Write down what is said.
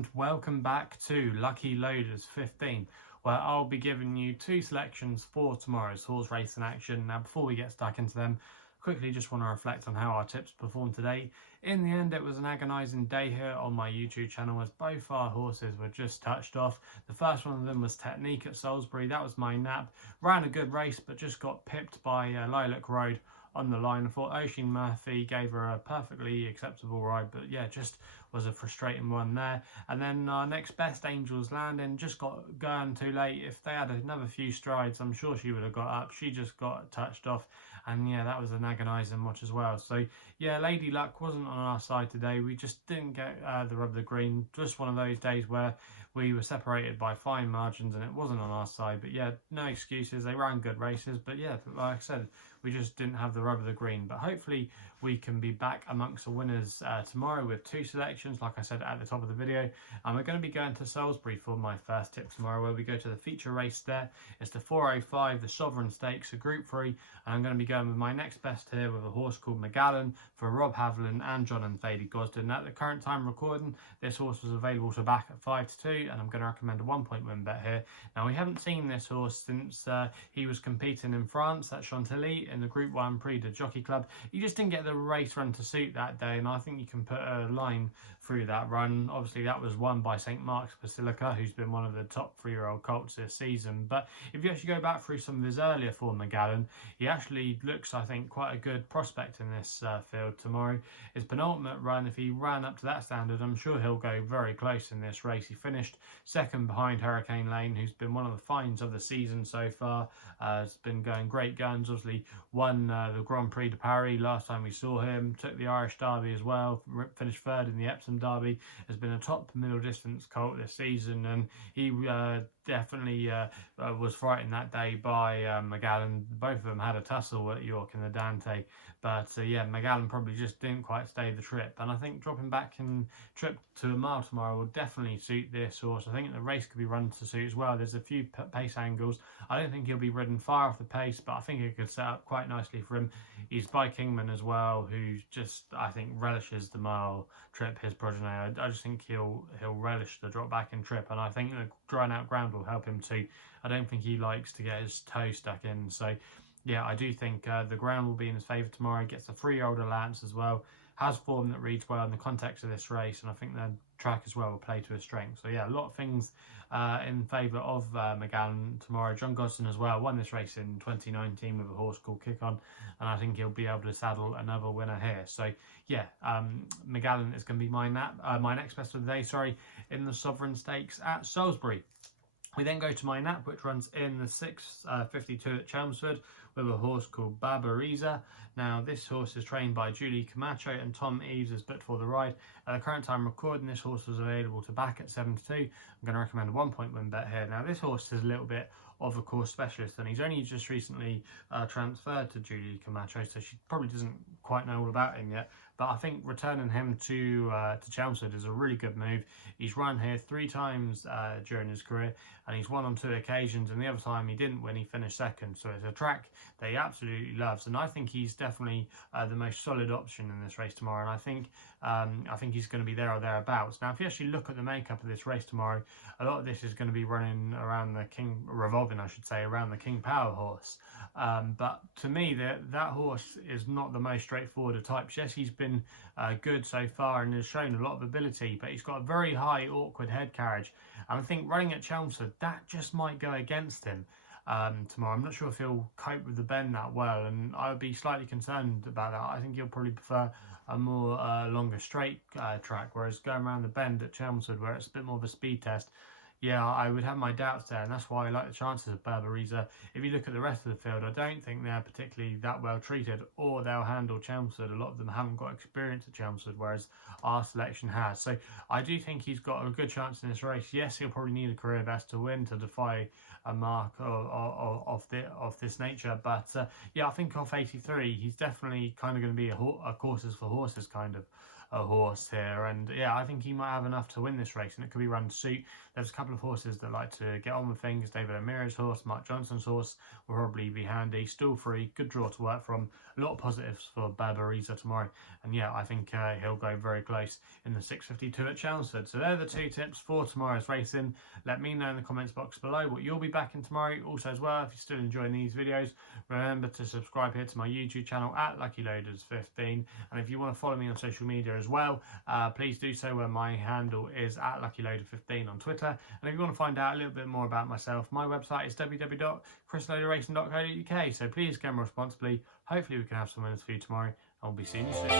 and welcome back to Lucky Loaders 15, where I'll be giving you two selections for tomorrow's horse racing action. Now, before we get stuck into them, quickly just want to reflect on how our tips performed today. In the end, it was an agonising day here on my YouTube channel as both our horses were just touched off. The first one of them was Technique at Salisbury. That was my nap. Ran a good race, but just got pipped by Lilac Road on the line. I thought Oisin Murphy gave her a perfectly acceptable ride, but yeah, just was a frustrating one there. And then our next best, Angel's Landing, just got going too late. If they had another few strides, I'm sure she would have got up. She just got touched off, and yeah, that was an agonising watch as well. So yeah, Lady Luck wasn't on our side today. We just didn't get the rub of the green. Just one of those days where we were separated by fine margins and it wasn't on our side. But yeah, no excuses. They ran good races, but yeah, like I said, we just didn't have the rub of the green. But hopefully we can be back amongst the winners tomorrow with two selections, like I said at the top of the video. And we're going to be going to Salisbury for my first tip tomorrow, where we go to the feature race there. It's the 405, the Sovereign Stakes, a Group 3. And I'm going to be going with my next best here with a horse called Megallan for Rob Haviland and John and Thady Gosden. At the current time recording, this horse was available to back at 5-2, and I'm going to recommend a 1-point win bet here. Now, we haven't seen this horse since he was competing in France at Chantilly in the Group 1 Prix de Jockey Club. He just didn't get the race run to suit that day, and I think you can put a line through that run. Obviously, that was won by St Mark's Basilica, who's been one of the top 3-year-old colts this season. But if you actually go back through some of his earlier form, Megallan, he actually looks, I think, quite a good prospect in this field tomorrow. His penultimate run, if he ran up to that standard, I'm sure he'll go very close in this race. He finished second behind Hurricane Lane, who's been one of the finds of the season so far. Has been going great guns. Obviously won the Grand Prix de Paris last time we saw him, took the Irish Derby as well, finished third in the Epsom Derby, has been a top middle distance colt this season, and he definitely was frightened that day by Megallan. Both of them had a tussle at York in the Dante, but yeah, Megallan probably just didn't quite stay the trip, and I think dropping back in trip to a mile tomorrow will definitely suit this horse. I think the race could be run to suit as well. There's a few pace angles. I don't think he'll be ridden far off the pace, but I think it could set up quite nicely for him. He's by Kingman as well, who just, I think, relishes the mile trip, his progeny. I just think he'll relish the drop back in trip, and I think the drying out ground will help him too. I don't think he likes to get his toe stuck in, so yeah, I do think the ground will be in his favour tomorrow. Gets a 3-year-old allowance as well, has form that reads well in the context of this race, and I think the track as well will play to his strength. So yeah, a lot of things in favour of Megallan tomorrow. John Gosden as well won this race in 2019 with a horse called Kick On, and I think he'll be able to saddle another winner here. So yeah, Megallan is going to be my next best of the day, in the Sovereign Stakes at Salisbury. We then go to my nap, which runs in the 6:52 at Chelmsford with a horse called Reza. Now, this horse is trained by Julie Camacho, and Tom Eves is booked for the ride. At the current time recording, this horse was available to back at 7-2. I'm going to recommend a 1-point win bet here. Now, this horse is a little bit of a course specialist, and he's only just recently transferred to Julie Camacho, so she probably doesn't quite know all about him yet. But I think returning him to Chelmsford is a really good move. He's run here 3 times during his career, and he's won on 2 occasions, and the other time he didn't win, he finished second. So it's a track that he absolutely loves, and I think he's definitely the most solid option in this race tomorrow, and I think he's going to be there or thereabouts. Now, if you actually look at the makeup of this race tomorrow, a lot of this is going to be running around the revolving around the King Power horse. But to me, that horse is not the most straightforward of types. Yes, he's been good so far and has shown a lot of ability, but he's got a very high, awkward head carriage. And I think running at Chelmsford, that just might go against him tomorrow. I'm not sure if he'll cope with the bend that well, and I would be slightly concerned about that. I think he'll probably prefer a more longer straight track, whereas going around the bend at Chelmsford, where it's a bit more of a speed test, yeah, I would have my doubts there, and that's why I like the chances of Reza. If you look at the rest of the field, I don't think they're particularly that well treated, or they'll handle Chelmsford. A lot of them haven't got experience at Chelmsford, whereas our selection has. So I do think he's got a good chance in this race. Yes, he'll probably need a career best to win, to defy a mark of this nature, but yeah, I think off 83, he's definitely kind of going to be a horses for horses kind of a horse here, and yeah, I think he might have enough to win this race, and it could be run to suit. There's a couple of horses that like to get on with things. David O'Meara's horse, Mark Johnson's horse will probably be handy. Still free, good draw to work from. A lot of positives for Reza tomorrow, and yeah, I think he'll go very close in the 6:52 at Chelmsford. So they're the two tips for tomorrow's racing. Let me know in the comments box below what you'll be backing tomorrow. Also as well, if you're still enjoying these videos, remember to subscribe here to my YouTube channel at LuckyLoaders15, and if you want to follow me on social media as well, please do so, where my handle is at LuckyLoader15 on Twitter. And if you want to find out a little bit more about myself, my website is www.chrisloaderracing.co.uk. So please gamble responsibly. Hopefully we can have some winners for you tomorrow, and we'll be seeing you soon.